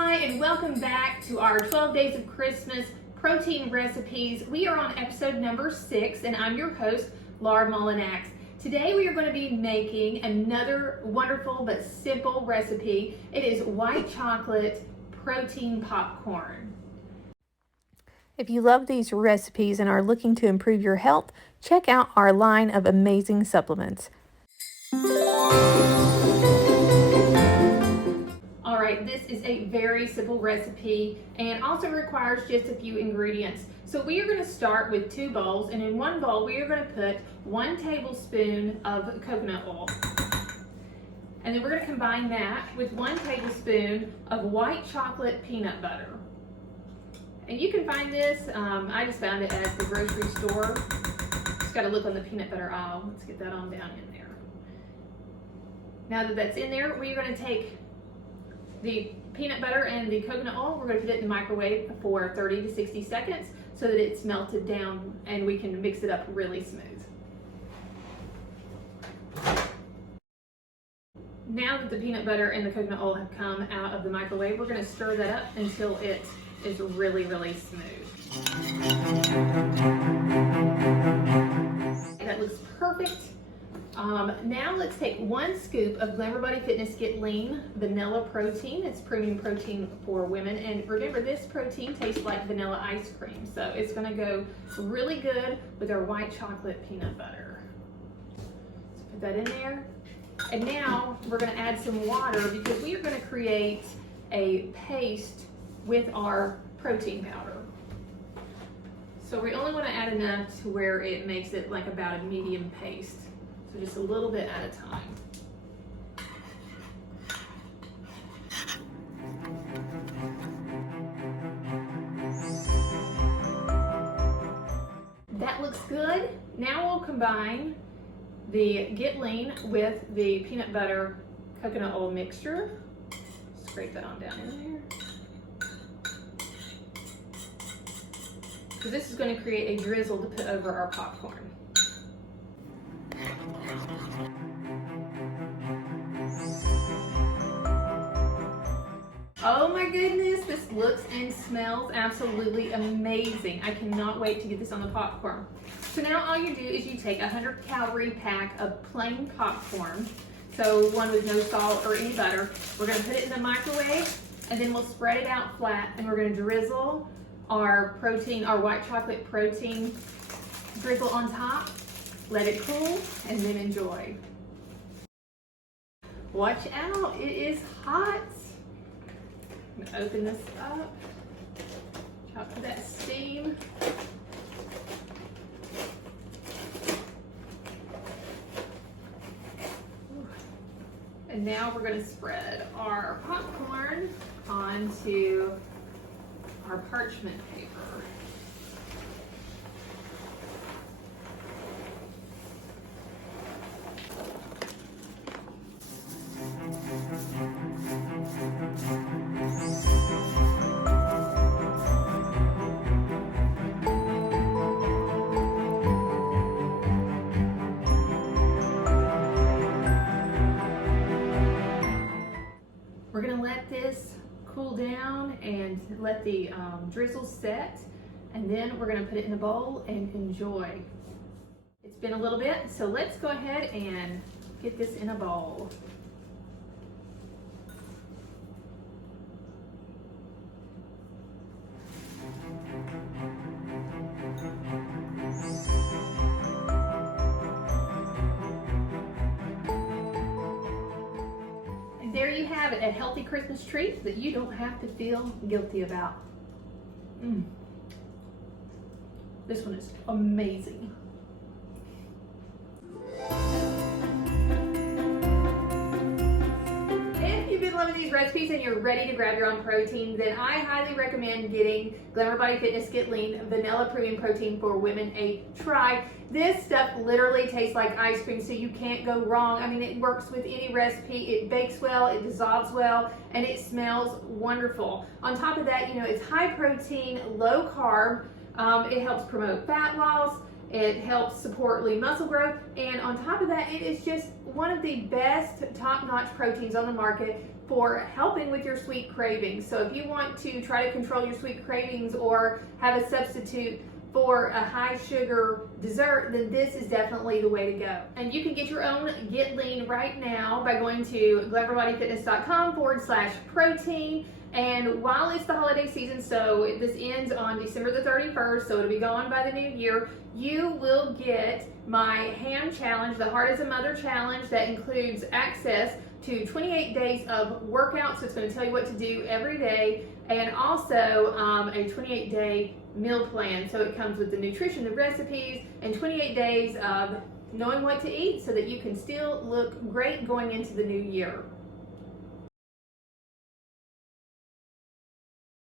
Hi, and welcome back to our 12 Days of Christmas protein recipes. We are on episode number 6, and I'm your host, Laura Mullinax. Today we are going to be making another wonderful but simple recipe. It is white chocolate protein popcorn. If you love these recipes and are looking to improve your health, check out our line of amazing supplements. Alright, this is a very simple recipe and also requires just a few ingredients. So we are going to start with 2 bowls, and in one bowl we are going to put 1 tablespoon of coconut oil. And then we're going to combine that with 1 tablespoon of white chocolate peanut butter. And you can find this, I just found it at the grocery store. Just got to look on the peanut butter aisle. Let's get that on down in there. Now that that's in there, we're going to take the peanut butter and the coconut oil. We're going to put it in the microwave for 30 to 60 seconds so that it's melted down and we can mix it up really smooth. Now that the peanut butter and the coconut oil have come out of the microwave, we're going to stir that up until it is really, really smooth. That looks perfect. Now let's take 1 scoop of Glamour Fitness Get Lean vanilla protein. It's premium protein for women, and remember, this protein tastes like vanilla ice cream, so it's going to go really good with our white chocolate peanut butter. So put that in there, and now we're going to add some water because we are going to create a paste with our protein powder. So we only want to add enough to where it makes it like about a medium paste. So just a little bit at a time. That looks good. Now we'll combine the Get Lean with the peanut butter coconut oil mixture. Scrape that on down in there. So this is going to create a drizzle to put over our popcorn. Oh my goodness, this looks and smells absolutely amazing. I cannot wait to get this on the popcorn. So now all you do is you take a 100-calorie pack of plain popcorn, so one with no salt or any butter. We're going to put it in the microwave, and then we'll spread it out flat, and we're going to drizzle our protein, our white chocolate protein drizzle on top, let it cool, and then enjoy. Watch out, it is hot. I'm gonna open this up, chop that steam. And now we're gonna spread our popcorn onto our parchment paper. We're going to let this cool down and let the drizzle set, and then we're going to put it in a bowl and enjoy. It's been a little bit, so let's go ahead and get this in a bowl. There you have it, a healthy Christmas treat that you don't have to feel guilty about. This one is amazing. If you've been loving these recipes and you're ready to grab your own protein, then I highly recommend getting Glamour Fitness Get Lean Vanilla Premium Protein for Women a try. This stuff literally tastes like ice cream, so you can't go wrong. I mean, it works with any recipe. It bakes well, it dissolves well, and it smells wonderful. On top of that, you know, it's high protein, low carb. It helps promote fat loss. It helps support lean muscle growth, and on top of that, it is just one of the best top-notch proteins on the market for helping with your sweet cravings. So if you want to try to control your sweet cravings or have a substitute for a high sugar dessert, then this is definitely the way to go. And you can get your own Get Lean right now by going to glamourbodyfitness.com/protein. And while it's the holiday season, so this ends on December the 31st, so it'll be gone by the new year, you will get my ham challenge, the Heart as a Mother challenge, that includes access to 28 days of workouts. So it's going to tell you what to do every day, and also a 28-day meal plan. So it comes with the nutrition, the recipes, and 28 days of knowing what to eat so that you can still look great going into the new year.